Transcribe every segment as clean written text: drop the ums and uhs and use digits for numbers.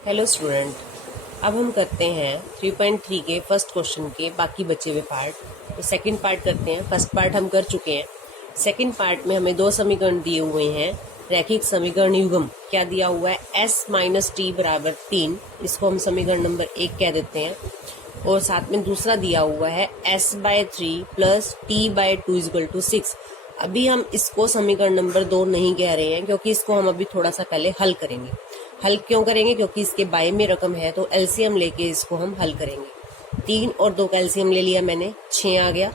Hello student, अब हम करते हैं 3.3 के फर्स्ट क्वेश्चन के बाकी बचे हुए पार्ट। तो सेकंड पार्ट करते हैं। फर्स्ट पार्ट हम कर चुके हैं। सेकंड पार्ट में हमें दो समीकरण दिए हुए हैं। रैखिक समीकरण युग्म क्या दिया हुआ है, s माइनस टी बराबर 3, इसको हम समीकरण नंबर 1 कह देते हैं। और साथ में दूसरा दिया हुआ है s/3 plus t/2 equal to 6। अभी हम इसको समीकरण नंबर 2 नहीं कह रहे हैं, क्योंकि इसको हम अभी थोड़ा सा पहले हल करेंगे। हल क्यों करेंगे, क्योंकि इसके बाय में रकम है, तो एलसीएम लेके इसको हम हल करेंगे। 3 और 2 का एलसीएम ले लिया मैंने, 6 आ गया।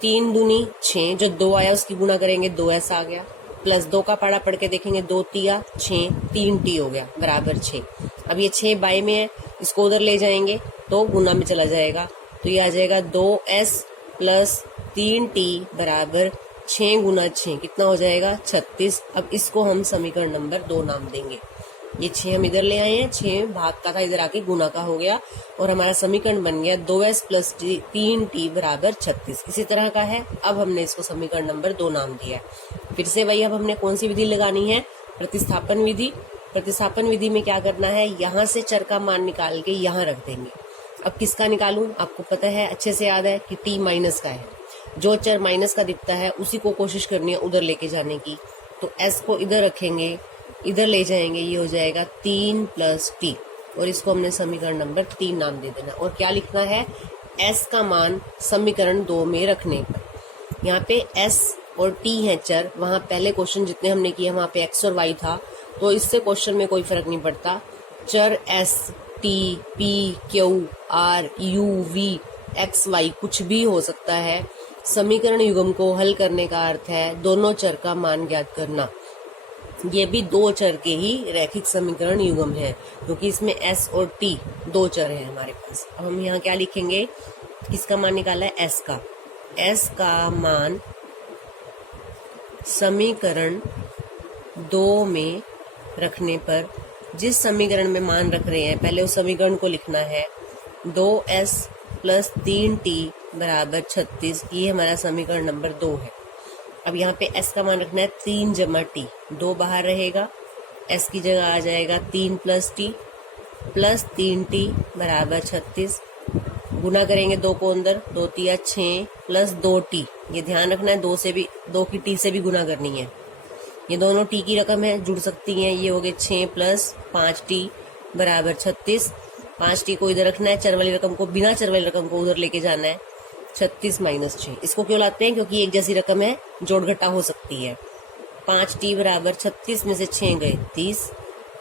3 दूनी 6, जो 2 आया उसकी गुना करेंगे 2s आ गया। प्लस 2 का पाड़ा पढ़ के देखेंगे, 2 तिया 6, 3 टी हो गया बराबर 6। अब ये 6 बाय में है, इसको उधर ले जाएंगे तो गुना में चला जाएगा, तो ये आ जाएगा 2s प्लस 3t बराबर 6 गुना 6 कितना हो जाएगा 36। अब इसको हम समीकरण नंबर 2 नाम देंगे। ये 6 हम इधर ले आए हैं, 6 भाग का था, इधर आके गुना का हो गया और हमारा समीकरण बन गया 2s प्लस 3t बराबर 36। इसी तरह का है। अब हमने इसको समीकरण नंबर 2 नाम दिया है। फिर से वही, अब हमने कौन सी विधि लगानी है, प्रतिस्थापन विधि। प्रतिस्थापन विधि में क्या करना है, यहाँ से चर का मान निकाल के यहाँ रख देंगे। अब किसका निकालूं, आपको पता है, अच्छे से याद है कि t माइनस का है। जो चर माइनस का दिखता है उसी को कोशिश करनी है उधर लेके जाने की। तो s को इधर रखेंगे, इधर ले जाएंगे, ये हो जाएगा 3 प्लस टी, और इसको हमने समीकरण नंबर 3 नाम दे देना। और क्या लिखना है, s का मान समीकरण 2 में रखने पर। यहाँ पे s और t है चर, वहां पहले क्वेश्चन जितने हमने किए वहां पे x और y था, तो इससे क्वेश्चन में कोई फर्क नहीं पड़ता। चर s, t, p, q, r, u, v, x, y कुछ भी हो सकता है। समीकरण युग्म को हल करने का अर्थ है दोनों चर का मान ज्ञात करना। ये भी दो चर के ही रैखिक समीकरण युग्म है, क्योंकि इसमें s और t दो चर है हमारे पास। अब हम यहाँ क्या लिखेंगे, किसका मान निकाला है, s का। s का मान समीकरण 2 में रखने पर, जिस समीकरण में मान रख रहे हैं पहले उस समीकरण को लिखना है। 2s प्लस 3t बराबर 36, ये हमारा समीकरण नंबर 2 है। अब यहाँ पे s का मान रखना है 3 जमा t, 2 बाहर रहेगा, s की जगह आ जाएगा 3 प्लस t प्लस 3t बराबर 36। गुना करेंगे 2 को अंदर, 2 तिया 6 प्लस 2t, ये ध्यान रखना है 2 की t से भी गुना करनी है। ये दोनों t की रकम है, जुड़ सकती हैं। ये हो गए 6 प्लस 5t बराबर 36। 5t को इधर रखना है, चर वाली रकम को, बिना चर वाली रकम को उधर लेके जाना है। 36 माइनस 6, इसको क्यों लाते हैं, क्योंकि एक जैसी रकम है, जोड़ घटा हो सकती है। 5t बराबर 36 में से 6 गए 30,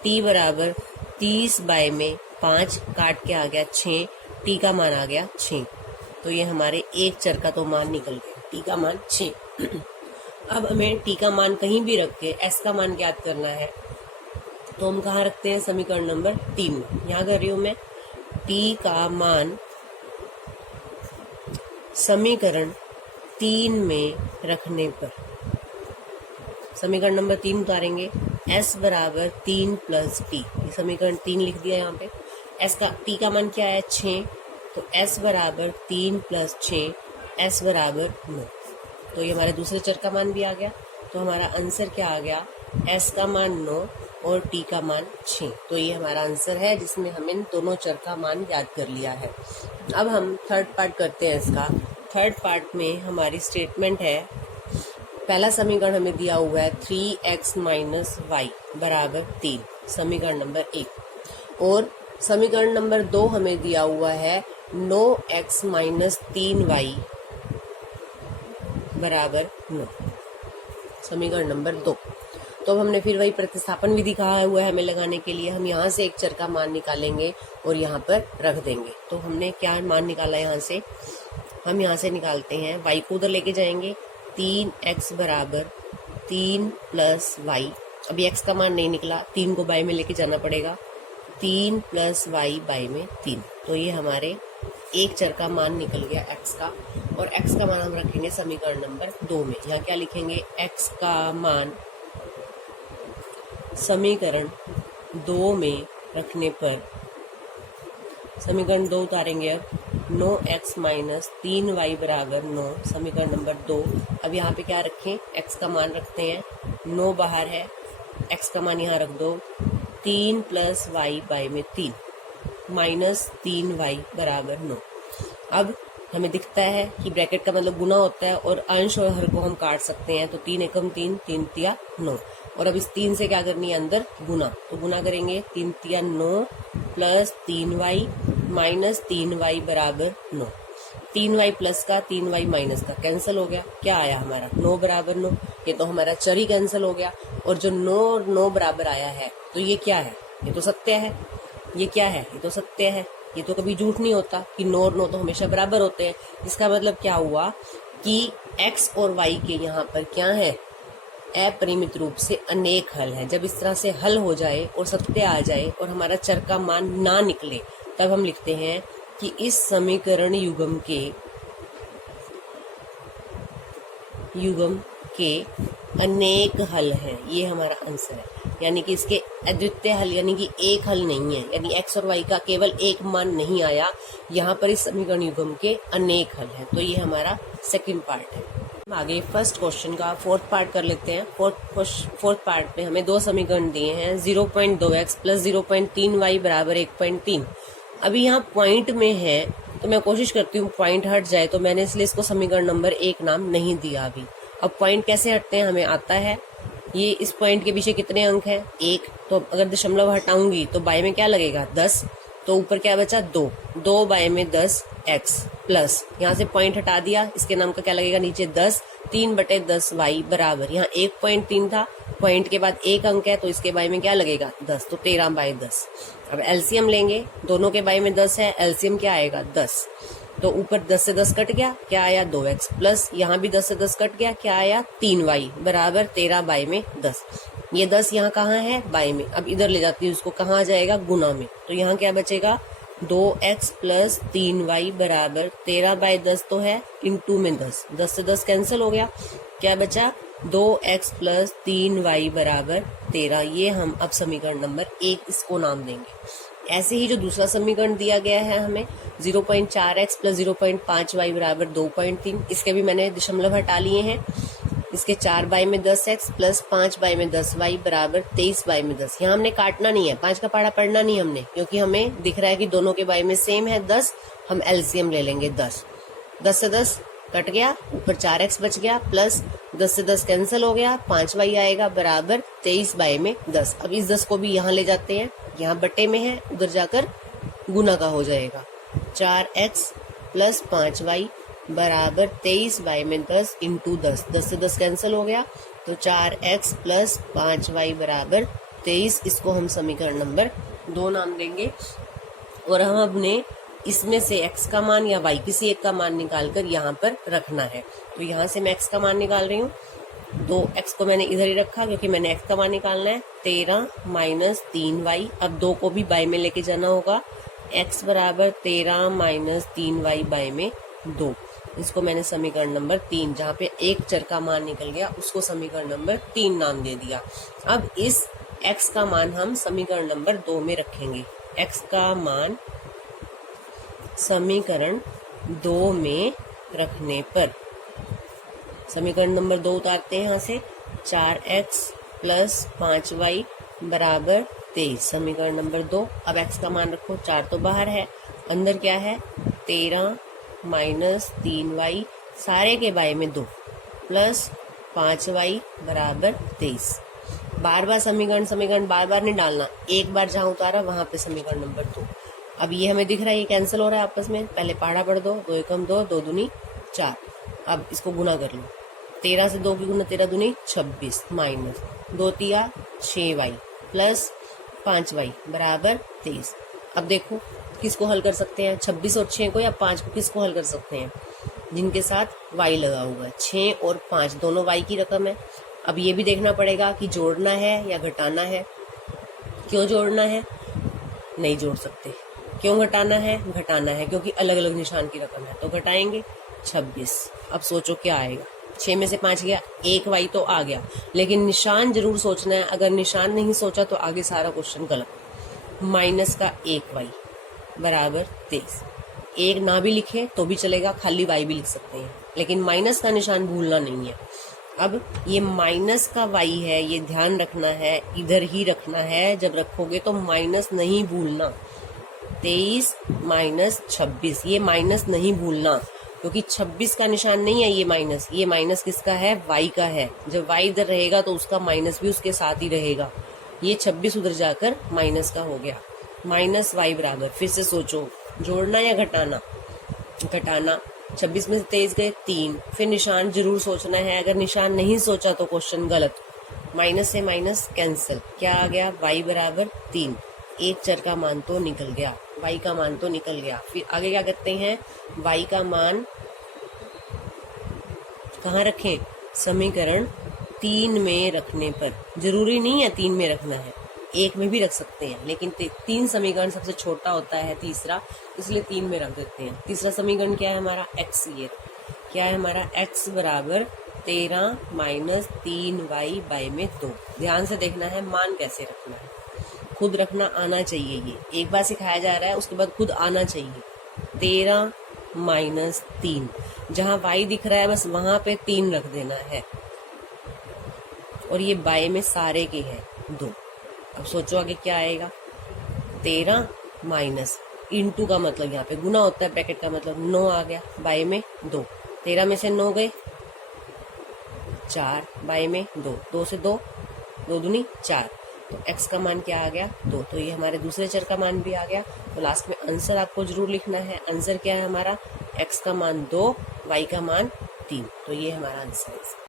t बराबर 30 बाय में 5 काट के आ गया 6, t का मान आ गया 6। तो ये हमारे एक चर का तो मान निकल गया, t का मान 6। अब हमें t का मान कहीं भी रख के s का मान ज्ञात करना है, तो हम कहाँ रखते हैं, समीकरण नंबर 3 में। यहाँ कर रही हूं मैं, t का मान समीकरण 3 में रखने पर, समीकरण नंबर 3 उतारेंगे, s बराबर 3 प्लस टी, समीकरण 3 लिख दिया यहाँ पे। s का, t का मान क्या है 6, तो s बराबर 3 प्लस 6, s बराबर 9। तो ये हमारे दूसरे चर का मान भी आ गया। तो हमारा आंसर क्या आ गया, s का मान 9 और t का मान 6। तो ये हमारा आंसर है, जिसमें हमें दोनों चर का मान याद कर लिया है। अब हम थर्ड पार्ट करते हैं इसका। थर्ड पार्ट में हमारी स्टेटमेंट है, पहला समीकरण हमें दिया हुआ है 3x माइनस वाई बराबर 3, समीकरण नंबर 1। और समीकरण नंबर 2 हमें दिया हुआ है 9x माइनस 3y बराबर 9, समीकरण नंबर 2। तो अब हमने फिर वही प्रतिस्थापन विधि कहा हुआ है हमें लगाने के लिए। हम यहाँ से एक चर का मान निकालेंगे और यहाँ पर रख देंगे। तो हमने क्या मान निकाला, यहाँ से हम यहाँ से निकालते हैं, y को उधर लेके जाएंगे, 3x बराबर 3 प्लस वाई। अभी x का मान नहीं निकला, 3 को बाय में लेके जाना पड़ेगा, 3 प्लस वाई बाय में 3। तो ये हमारे एक चर का मान निकल गया x का, और x का मान हम रखेंगे समीकरण नंबर 2 में। यहाँ क्या लिखेंगे, x का मान समीकरण 2 में रखने पर, समीकरण 2 उतारेंगे। अब 9x माइनस 3y बराबर 9, समीकरण नंबर 2। अब यहाँ पे क्या रखें, x का मान रखते हैं, 9 बाहर है, x का मान यहाँ रख दो, 3 प्लस वाई बाई में 3 माइनस 3y बराबर 9। अब हमें दिखता है कि ब्रैकेट का मतलब गुना होता है और अंश और हर को हम काट सकते हैं, तो 3 एकम 3, 3 तिया 9। और अब इस 3 से क्या करनी है अंदर गुना, तो गुना करेंगे 3 तिया 9 प्लस 3y माइनस 3y बराबर 9। 3y प्लस का 3y माइनस का कैंसिल हो गया, क्या आया हमारा 9 बराबर 9। ये तो हमारा चर ही कैंसिल हो गया। और जो 9 और 9 बराबर आया है तो ये क्या है, ये तो सत्य है। ये क्या है, ये तो सत्य है। ये तो कभी झूठ नहीं होता कि 9 और 9 तो हमेशा बराबर होते हैं। इसका मतलब क्या हुआ कि x और y के यहाँ पर क्या है, अपरिमित रूप से अनेक हल है। जब इस तरह से हल हो जाए और सत्य आ जाए और हमारा चर का मान ना निकले, तब हम लिखते हैं कि इस समीकरण युग्म के अनेक हल हैं। ये हमारा आंसर है, यानी कि इसके अद्वितीय हल, यानी कि एक हल नहीं है, यानी x और y का केवल एक मान नहीं आया, यहाँ पर इस समीकरण युग्म के अनेक हल हैं। तो ये हमारा सेकंड पार्ट है। हम आगे फर्स्ट क्वेश्चन का फोर्थ पार्ट कर लेते हैं। फोर्थ पार्ट में हमें दो समीकरण दिए हैं, 0.2x प्लस 0.3y बराबर 1.3। अभी यहाँ पॉइंट में है तो मैं कोशिश करती हूँ पॉइंट हट जाए, तो मैंने इसलिए इसको समीकरण नंबर 1 नाम नहीं दिया अभी। अब पॉइंट कैसे हटते हैं हमें आता है। ये इस पॉइंट के पीछे कितने अंक है 1, तो अगर दशमलव हटाऊंगी तो बाय में क्या लगेगा 10, तो ऊपर क्या बचा 2 बाय में 10 x प्लस यहाँ से पॉइंट हटा दिया, इसके नाम का क्या लगेगा नीचे 10, 3/10 y बराबर, यहाँ 1.3 था, पॉइंट के बाद एक अंक है तो इसके बाय में क्या लगेगा 10, तो 13/10। अब एलसीएम लेंगे, दोनों के बाय में 10 है, एलसीएम क्या आएगा 10, तो ऊपर 10 से 10 कट गया, क्या आया 2x प्लस यहाँ भी 10 से 10 कट गया, क्या आया 3y बराबर 13 बाय में 10। ये 10 यहाँ कहाँ है बाय में, अब इधर ले जाती हूँ उसको, कहाँ आ जाएगा गुना में, तो यहाँ क्या बचेगा 2x प्लस 3y बराबर 13/10 तो है, इंटू में 10 से 10 कैंसिल हो गया, क्या बचा 2x प्लस 3y बराबर 13। ये हम अब समीकरण नंबर 1 इसको नाम देंगे। ऐसे ही जो दूसरा समीकरण दिया गया है हमें 0.4x प्लस 0.5y बराबर 2.3, इसके भी मैंने दशमलव हटा लिए हैं। इसके 4 बाय में 10x प्लस 5 बाय में 10y बराबर 23 बाय में 10। यहाँ हमने काटना नहीं है, 5 का पहाड़ा पढ़ना नहीं हमने, क्योंकि हमें दिख रहा है कि दोनों के बाय में सेम है 10। हम एलसीएम ले लेंगे 10 से 10 कट गया, ऊपर 4x बच गया, प्लस 10 से 10 कैंसिल हो गया, 5y आएगा बराबर 23 बाय में 10। अब इस 10 को भी यहाँ ले जाते हैं, यहाँ बटे में है, उधर जाकर गुना का हो जाएगा, 4x प्लस 5y बराबर 23 बाय में 10 इंटू 10 से 10 कैंसिल हो गया, तो 4x प्लस 5y बराबर 23। इसको हम समीकरण नंबर 2 नाम देंगे। और हम अपने इसमें से x का मान या y किसी एक का मान निकालकर यहाँ पर रखना है। तो यहाँ से मैं x का मान निकाल रही हूँ, 2x को मैंने इधर ही रखा क्योंकि मैंने x का मान निकालना है, 13 माइनस 3y। अब 2 को भी बाय में लेके जाना होगा, x बराबर 13 माइनस 3y बाय में 2। इसको मैंने समीकरण नंबर 3, जहाँ पे एक चर का मान निकल गया, उसको समीकरण नंबर 3 नाम दे दिया। अब इस x का मान हम समीकरण नंबर 2 में रखेंगे। x का मान समीकरण 2 में रखने पर समीकरण नंबर 2 उतारते हैं यहाँ से, 4x प्लस 5y बराबर 23। समीकरण नंबर 2, अब x का मान रखो, 4 तो बाहर है, अंदर क्या है 13 माइनस 3y, सारे के बाय में 2 प्लस 5y बराबर 23। बार बार समीकरण बार बार नहीं डालना, एक बार जहाँ उतारा वहां पे समीकरण नंबर 2। अब ये हमें दिख रहा है ये कैंसिल हो रहा है आपस में, पहले पहाड़ा पढ़ दो, 2 एकम 2, 2 दूनी 4। अब इसको गुना कर लो, 13 से 2 की गुना 13 दूनी 26 माइनस 2 तिया 6y प्लस 5y बराबर 23। अब देखो किसको हल कर सकते हैं, 26 और 6 को या 5 को किसको हल कर सकते हैं, जिनके साथ y लगा हुआ है। 6 और 5 दोनों y की रकम है। अब ये भी देखना पड़ेगा कि जोड़ना है या घटाना है। क्यों जोड़ना है, नहीं जोड़ सकते। क्यों घटाना है, घटाना है क्योंकि अलग अलग निशान की रकम है, तो घटाएंगे 26। अब सोचो क्या आएगा, 6 में से 5 गया, 1 y तो आ गया, लेकिन निशान जरूर सोचना है। अगर निशान नहीं सोचा तो आगे सारा क्वेश्चन गलत। माइनस का 1y बराबर 23। 1 ना भी लिखे तो भी चलेगा, खाली y भी लिख सकते हैं, लेकिन माइनस का निशान भूलना नहीं है। अब ये माइनस का y है, ये ध्यान रखना है, इधर ही रखना है। जब रखोगे तो माइनस नहीं भूलना। 23 माइनस 26, ये माइनस नहीं भूलना, क्योंकि 26 का निशान नहीं है ये माइनस किसका है? y का है। जब y इधर रहेगा तो उसका माइनस भी उसके साथ ही रहेगा। ये 26 उधर जाकर माइनस का हो गया। माइनस y बराबर, फिर से सोचो, जोड़ना या घटाना? घटाना। 26 में से 23 गए 3, फिर निशान जरूर सोचना है। अगर निशान नहीं सोचा तो क्वेश्चन गलत। माइनस से माइनस कैंसिल, क्या आ गया? y बराबर 3। एक चर का मान तो निकल गया, y का मान तो निकल गया। फिर आगे क्या करते हैं? y का मान कहाँ रखें? समीकरण 3 में रखने पर। जरूरी नहीं है 3 में रखना है, 1 में भी रख सकते हैं, लेकिन 3 समीकरण सबसे छोटा होता है तीसरा, इसलिए 3 में रख देते हैं। तीसरा समीकरण क्या है हमारा? x। ये क्या है हमारा? x बराबर 13 माइनस 3y बाई में 2। ध्यान से देखना है मान कैसे रखना है, खुद रखना आना चाहिए। ये एक बार सिखाया जा रहा है, उसके बाद खुद आना चाहिए। 13 माइनस 3, जहां y दिख रहा है बस वहां पे 3 रख देना है, और ये बाय में सारे के हैं 2। अब सोचो आगे क्या आएगा? 13 माइनस इंटू का मतलब यहाँ पे गुना होता है, ब्रैकेट का मतलब 9 आ गया, बाय में 2। 13 में से 9 गए 4, बाय में 2, 2 से 2, 2 दूनी 4, तो x का मान क्या आ गया? 2। तो ये हमारे दूसरे चर का मान भी आ गया। तो लास्ट में आंसर आपको जरूर लिखना है। आंसर क्या है हमारा? x का मान 2, y का मान 3। तो ये हमारा आंसर है।